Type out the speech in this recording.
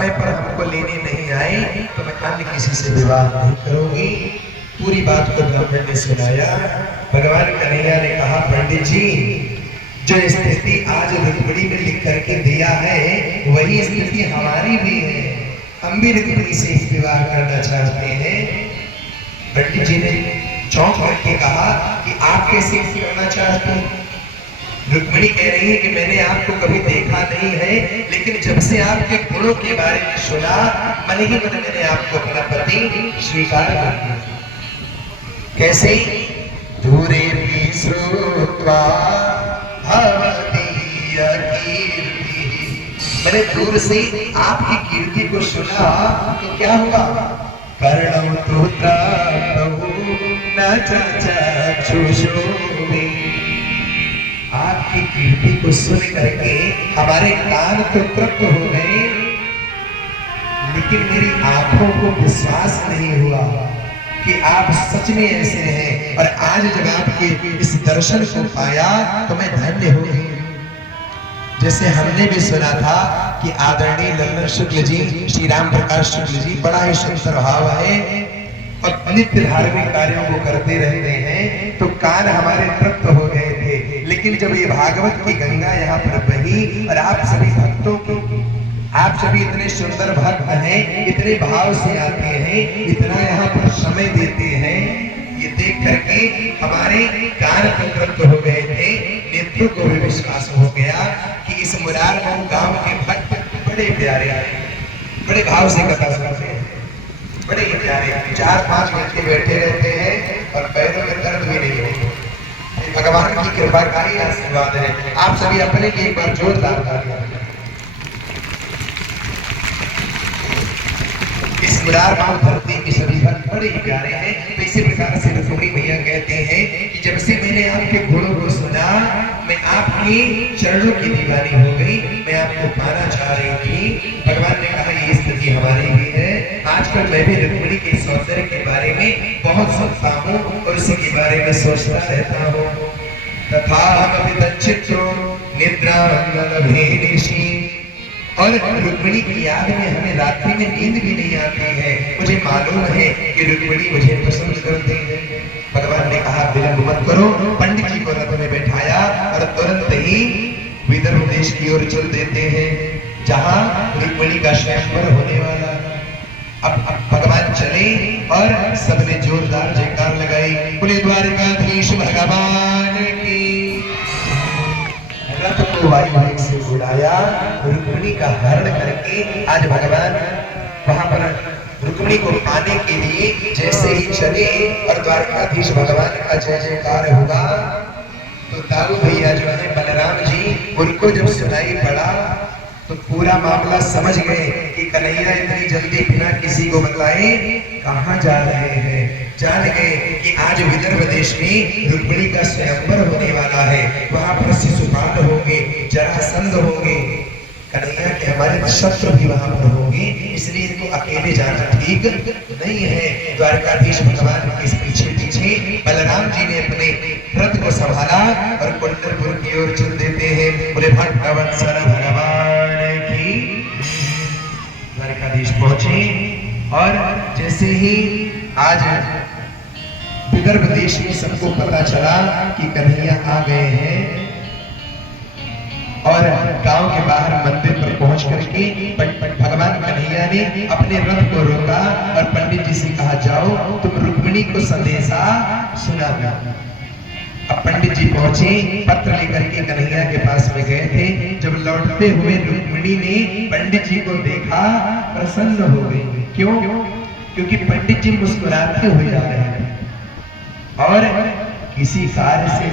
समय पर हमको लेने नहीं आए तो मैं अन्य किसी से विवाह नहीं करूंगी। पूरी बात को ब्राह्मण ने सुनाया। भगवान कन्हैया ने कहा, पंडित जी, जो स्थिति आज रुक्मिणी में लिख करके दिया है वही स्थिति हमारी भी है। हम भी रुक्मिणी से विवाह करना चाहते हैं। पंडित जी ने चौंक करके कहा कि आप कैसे करना चाहते हैं? रुक्मिणी कह रही है कि मैंने आपको कभी देखा नहीं है, लेकिन जब से आपके गुणों के बारे में सुना मन ही मन मैंने आपको अपना पति स्वीकार कर लिया। कैसे? दूरे भी श्रुत्वा भवदीय कीर्ति, मैंने दूर से आपकी कीर्ति को सुना तो क्या हुआ? कर्णौ तु त्राप्तौ न चक्षुषोमि, आपकी कीर्ति को सुन करके हमारे कान तो तृप्त हो गए, लेकिन मेरी आंखों को विश्वास नहीं हुआ कि आप सच में ऐसे हैं। और आज जब आपके इस दर्शन को पाया तो मैं धन्य हो गई। जैसे हमने भी सुना था कि आदरणीय लल्लन शुक्ल जी, श्री राम प्रकाश शुक्ल जी, बड़ा ही सुंदर भाव है और नित्य धार्मिक कार्यों को करते रहते हैं, तो कान हमारे तृप्त हो गए थे। लेकिन जब ये भागवत की गंगा यहाँ पर बही और आप सभी भक्तों को, आप सभी इतने सुंदर भक्त हैं, इतने भाव से आते हैं, इतना यहाँ पर समय देते हैं, ये देख करके हमारे कान तृप्त हो गए थे। नेत्रों को भी विश्वास हो गया कि इस मुरार गांव के भक्त बड़े प्यारे हैं, बड़े भाव से कथा सुनते हैं, बड़े ही प्यारे। 4-5 घंटे बैठे रहते हैं और पैरों में दर्द भी नहीं होती। भगवान की कृपा का ही आशीर्वाद है। आप सभी अपने लिए एक बार जोरदार तालियां। इस मुरार गांव धरती के सभी भक्त बड़े ही प्यारे हैं। तो इसी प्रकार से रुक्मिणी भैया कहते हैं कि जब से मैंने आपके गुणों को सुना, मैं आपके चरणों की दीवानी हो गई, मैं आपको पाना चाह रही थी। भगवान ने कहा, ये स्थिति हमारी भी है। आजकल मैं भी रुक्मिणी के सौंदर्य के बारे में बहुत सुनता हूँ और उसी के बारे में सोचता रहता हूँ। तथा चित्रो निद्रा और रुक्मिणी की याद में हमें रात्रि में नींद भी नहीं आती है। मुझे मालूम है कि रुक्मिणी मुझे पसंद करती है। भगवान ने कहा, विलंब मत करो। पंडित जी को रथ में बैठाया और तुरंत ही विदर्भ देश की ओर चल देते हैं, जहां रुक्मिणी का स्वयंवर होने वाला। अब भगवान चले और सबने जोरदार जयकार लगाई, बोले द्वारकाधीश भगवान की। रथ को वायु से उड़ाया, रुक्मिणी का हरण करके आज भगवान वहां पर रुक्मिणी को पाने के लिए जैसे ही चले और द्वारकाधीश भगवान का जय जयकार होगा, तो दाऊ भैया जो है बलराम जी, उनको जब सुनाई पड़ा तो पूरा मामला समझ गए कि कन्हैया इतनी जल्दी बिना किसी को बताए कहां जा रहे हैं। जान गए कि आज विदर्भ देश में रुक्मिणी का स्वयंवर होने वाला है, वहां पर शिशुपाल होंगे, जरासंध होंगे, कन्हैया के हमारे शत्रु भी वहां पर होंगे, इसलिए इनको अकेले जाना ठीक नहीं है। द्वारकाधीश भगवान के पीछे पीछे बलराम जी ने अपने रथ को संभाला और पंढरपुर की ओर चल देते हैं। बोले भट्टवत्सल भगवान की। द्वारकाधीश पहुंचे और जैसे ही आज विदर्भ देश में सबको पता चला कि कन्हैया आ गए हैं, और गांव के बाहर मंदिर पर पहुंच करके भगवान कन्हैया ने अपने रथ को रोका और पंडित जी से कहा, जाओ तुम रुक्मिणी को संदेशा सुना दो। अब पंडित जी पहुंचे, पत्र लेकर के कन्हैया के पास में गए थे। जब लौटते हुए रुक्मिणी ने पंडित जी को देखा, प्रसन्न हो गई। क्यों? क्योंकि पंडित जी मुस्कुराते हुए जा रहे हैं और किसी कार्य से